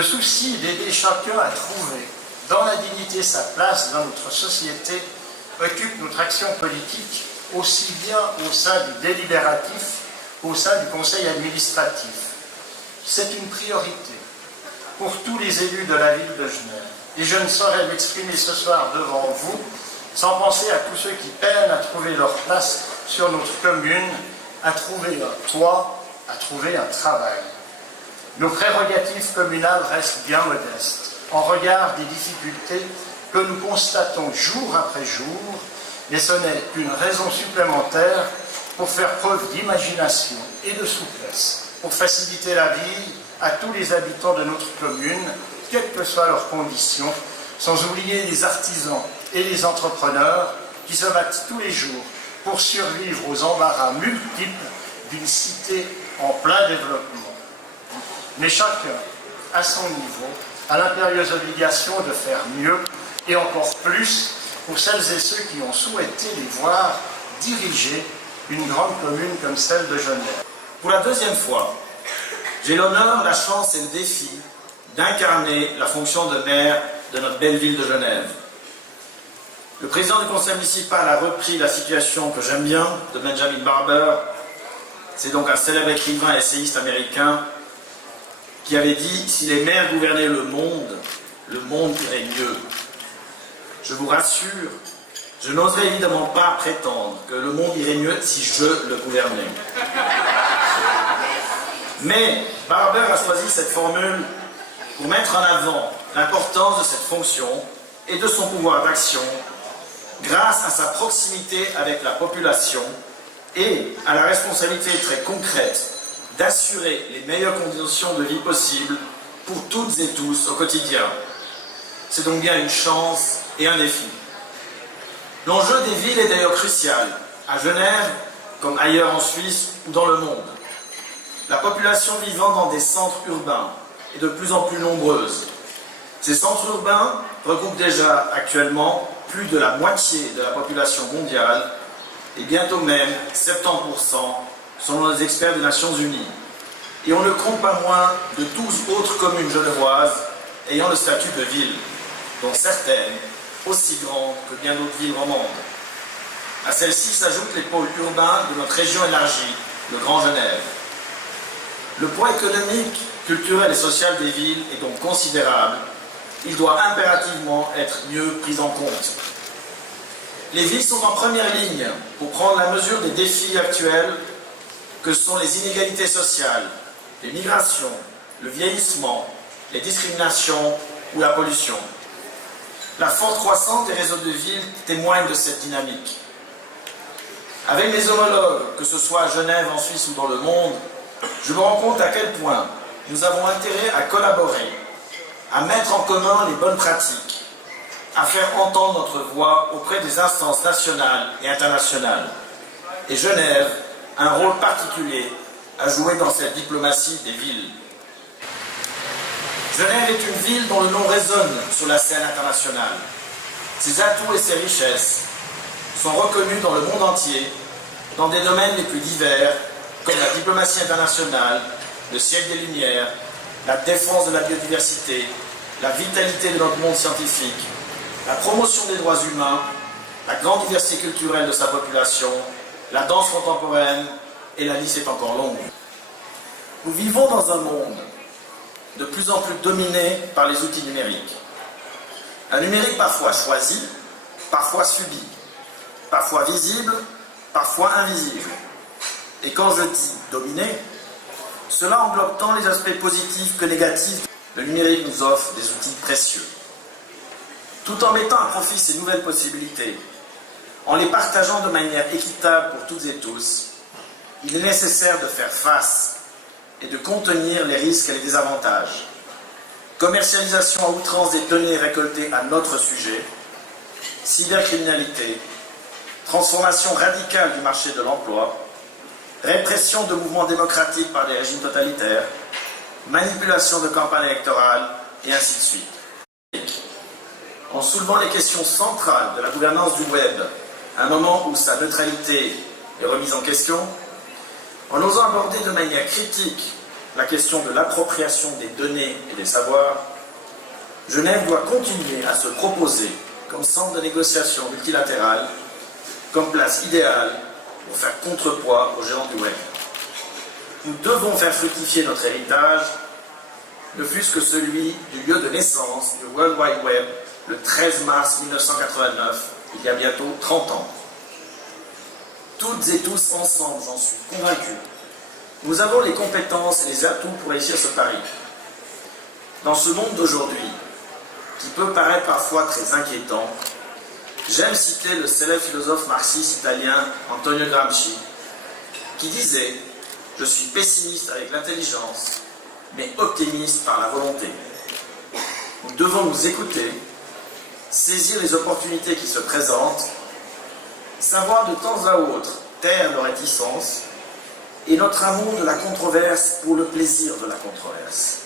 Le souci d'aider chacun à trouver dans la dignité sa place dans notre société occupe notre action politique aussi bien au sein du délibératif qu'au sein du conseil administratif. C'est une priorité pour tous les élus de la ville de Genève. Et je ne saurais m'exprimer ce soir devant vous sans penser à tous ceux qui peinent à trouver leur place sur notre commune, à trouver un toit, à trouver un travail. Nos prérogatives communales restent bien modestes, en regard des difficultés que nous constatons jour après jour, mais ce n'est qu'une raison supplémentaire pour faire preuve d'imagination et de souplesse, pour faciliter la vie à tous les habitants de notre commune, quelles que soient leurs conditions, sans oublier les artisans et les entrepreneurs qui se battent tous les jours pour survivre aux embarras multiples d'une cité en plein développement. Mais chacun, à son niveau, a l'impérieuse obligation de faire mieux et encore plus pour celles et ceux qui ont souhaité les voir diriger une grande commune comme celle de Genève. Pour la deuxième fois, j'ai l'honneur, la chance et le défi d'incarner la fonction de maire de notre belle ville de Genève. Le président du conseil municipal a repris la situation que j'aime bien de Benjamin Barber. C'est donc un célèbre écrivain et essayiste américain qui avait dit « Si les maires gouvernaient le monde irait mieux ». Je vous rassure, je n'oserais évidemment pas prétendre que le monde irait mieux si je le gouvernais. Mais Barber a choisi cette formule pour mettre en avant l'importance de cette fonction et de son pouvoir d'action grâce à sa proximité avec la population et à la responsabilité très concrète d'assurer les meilleures conditions de vie possibles pour toutes et tous au quotidien. C'est donc bien une chance et un défi. L'enjeu des villes est d'ailleurs crucial, à Genève comme ailleurs en Suisse ou dans le monde. La population vivant dans des centres urbains est de plus en plus nombreuse. Ces centres urbains regroupent déjà actuellement plus de la moitié de la population mondiale et bientôt même 70% selon les experts des Nations Unies. Et on ne compte pas moins de 12 autres communes genevoises ayant le statut de ville, dont certaines aussi grandes que bien d'autres villes romandes. À celles-ci s'ajoutent les pôles urbains de notre région élargie, le Grand Genève. Le poids économique, culturel et social des villes est donc considérable. Il doit impérativement être mieux pris en compte. Les villes sont en première ligne pour prendre la mesure des défis actuels que sont les inégalités sociales, les migrations, le vieillissement, les discriminations ou la pollution. La forte croissance des réseaux de villes témoigne de cette dynamique. Avec mes homologues, que ce soit à Genève, en Suisse ou dans le monde, je me rends compte à quel point nous avons intérêt à collaborer, à mettre en commun les bonnes pratiques, à faire entendre notre voix auprès des instances nationales et internationales. Et Genève a un rôle particulier à jouer dans cette diplomatie des villes. Genève est une ville dont le nom résonne sur la scène internationale. Ses atouts et ses richesses sont reconnus dans le monde entier, dans des domaines les plus divers, comme la diplomatie internationale, le siècle des Lumières, la défense de la biodiversité, la vitalité de notre monde scientifique, la promotion des droits humains, la grande diversité culturelle de sa population, la danse contemporaine, et la liste est encore longue. Nous vivons dans un monde de plus en plus dominé par les outils numériques. Un numérique parfois choisi, parfois subi, parfois visible, parfois invisible. Et quand je dis dominé, cela englobe tant les aspects positifs que négatifs. Le numérique nous offre des outils précieux. Tout en mettant à profit ces nouvelles possibilités, en les partageant de manière équitable pour toutes et tous, il est nécessaire de faire face et de contenir les risques et les désavantages. Commercialisation à outrance des données récoltées à notre sujet, cybercriminalité, transformation radicale du marché de l'emploi, répression de mouvements démocratiques par des régimes totalitaires, manipulation de campagnes électorales, et ainsi de suite. En soulevant les questions centrales de la gouvernance du web, à un moment où sa neutralité est remise en question, en osant aborder de manière critique la question de l'appropriation des données et des savoirs, Genève doit continuer à se proposer comme centre de négociation multilatérale, comme place idéale pour faire contrepoids aux géants du web. Nous devons faire fructifier notre héritage, ne fût-ce que celui du lieu de naissance du World Wide Web, le 13 mars 1989, il y a bientôt 30 ans. Toutes et tous ensemble, j'en suis convaincu, nous avons les compétences et les atouts pour réussir ce pari. Dans ce monde d'aujourd'hui, qui peut paraître parfois très inquiétant, j'aime citer le célèbre philosophe marxiste italien Antonio Gramsci, qui disait « Je suis pessimiste avec l'intelligence, mais optimiste par la volonté. » Nous devons nous écouter, saisir les opportunités qui se présentent, savoir de temps à autre taire nos réticences et notre amour de la controverse pour le plaisir de la controverse.